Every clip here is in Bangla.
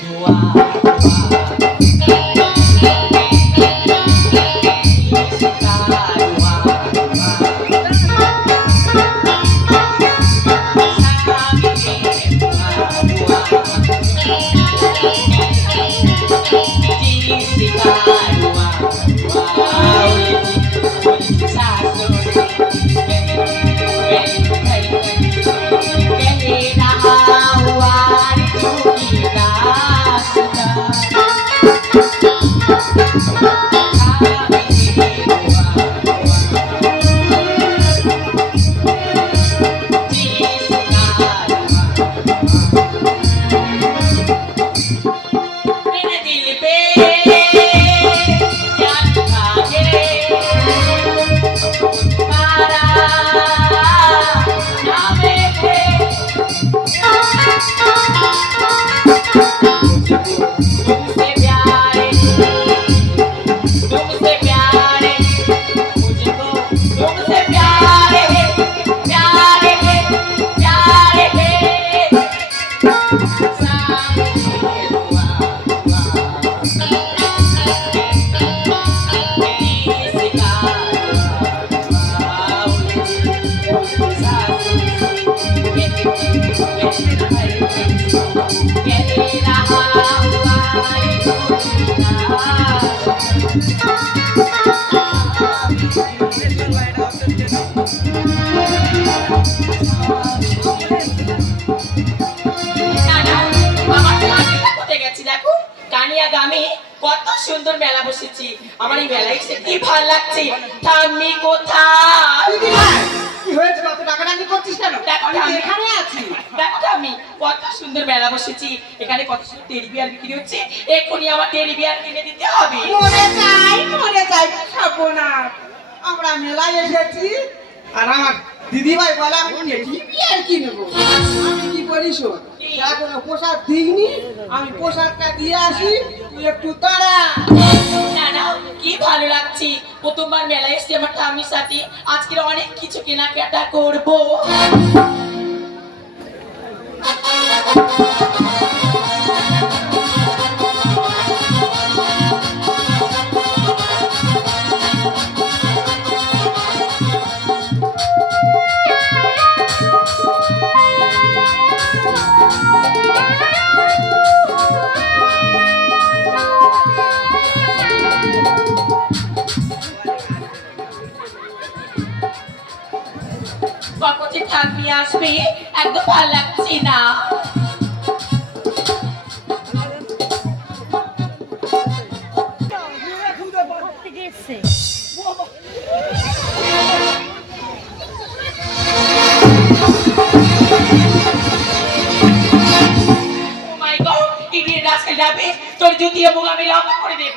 ধোয়া কত সুন্দর মেলা বসেছি আমার এই মেলায় এসে কি ভালো লাগছে ঠাম্মি কোথায় কি হয়েছে কত টাকা টাকা করছিস কেন আমি এখানে আছি দেখো ঠাম্মি কত সুন্দর মেলা বসেছি এখানে কত সুন্দর টেডি বিয়ার বিক্রি হচ্ছে এক্ষুনি আমার টেডি বিয়ার কিনে দিতে হবে মনে চাই খাবো না আমরা মেলায় এসেছি আর আমার দিদি ভাই বলে আমি টেডি বিয়ার কিনবো আমি কি বলি শোন এখনো পোশাক দিইনি আমি পোশাকটা দিয়ে আসি তুই একটু তাড়া না না কি ভালো লাগছে প্রথমবার মেলায় এসে আমার ঠাম্মির সাথে আজকে অনেক কিছু কেনাকাটা করবো কখন ঠাম্মি আসবে একদম ভালো লাগছে না তোর জুতি এবং আমি লম্বা করে দেব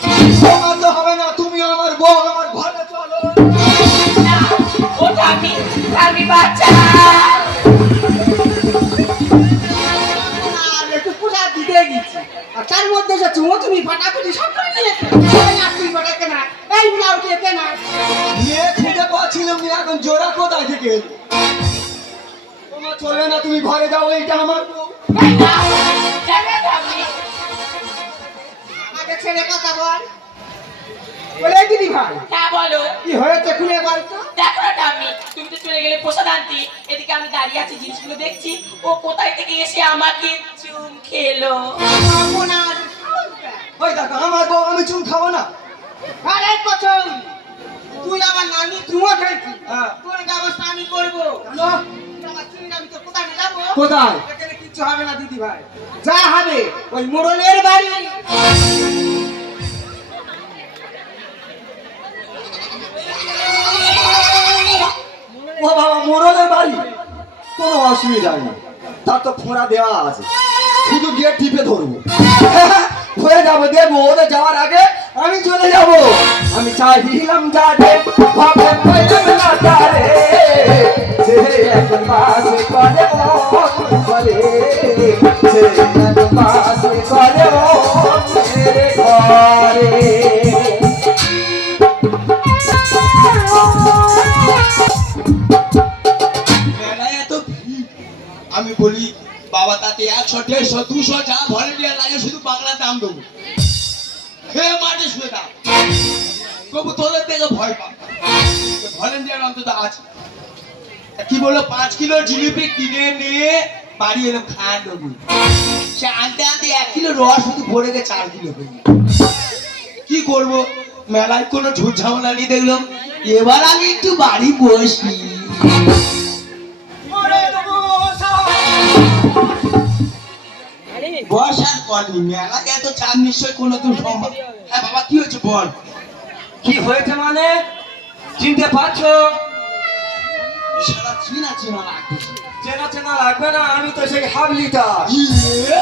হবে না তুমি আমার বউ আমার ঘরে চলো না ও ঠাম্মি বাচ্চা একটু পোশাক দিতে গেছি আর তার মধ্যে যে তুমি ফাটাফাটি সব করে নিয়েছে তুই ফাটা কেনা এই ব্লাউজ কেনা নিয়ে খুঁজে পাচ্ছিলাম না এখন জোড়া কোথায় থেকে তোমার চলবে না তুমি ঘরে যাও এইটা আমার বউ আমাকে ছেড়ে কথা বল বলে দিদি ভাই হ্যাঁ বলো কি হয়েছে খুলে বল তো দেখো না ঠাম্মি তুমি তো চলে গেলে প্রসাদ আনতে এদিকে আমি দাঁড়িয়ে আছি জিনিসগুলো দেখছি ও কোথায় থেকে এসে আমাকে চুম খেলো ওই দেখো আমার বউ আমি চুম খাবো না আরে পছন্দ তুই আমার নানি চুমো খাইছি তোর ব্যবস্থা আমি করবো আমি তো কোথায় যাবো কোথায় এখানে কিচ্ছু হবে না দিদি ভাই যা হবে ওই মোড়লের বাড়ি ও বাবা মোড়লের বাড়ি কোনো অসুবিধা নেই তার তো ফোঁড়া দেওয়া আছে শুধু গিয়ে টিপে ধরবো হয়ে যাবো দেবো ওদের যাওয়ার আগে আমি চলে যাব আমি চাইলাম যাবে ভাবে কইলাম না তারে সে এখন পাশে করে ও করে সে এখন পাশে করে ও মেরে ঘরে আমি বলি বাবা তাতে 100 150 200 যা ভলেন্টিয়ার লাগে শুধু বাংলা দাম দেবো খেয়ে মাঠে শুয়ে দাও তবু তোদের থেকে ভয় পা ভলেন্টিয়ার অন্তত আছে কি বললো 5 কিলো জিলিপি কিনে নিয়ে বাড়ি এলাম খাওয়া দেবো সে আনতে আনতে 1 কিলো রস শুধু ভরে গেছে 4 কিলো হয়ে গেছে। কি করবো মেলায় কোনো ঝুট ঝামেলা নেই দেখলাম এবার আমি একটু বাড়ি বসি বস আর করনি মেলাতে এত চাপ নিশ্চয় কোনো তুই সম্ভব হ্যাঁ বাবা কি হয়েছে বল কি হয়েছে মানে চিনতে পারছো? সারা চিনা চিনা লাগতেছে চেনা চেনা লাগবে না, আমি তো সেই হাবলিটা। ইয়ে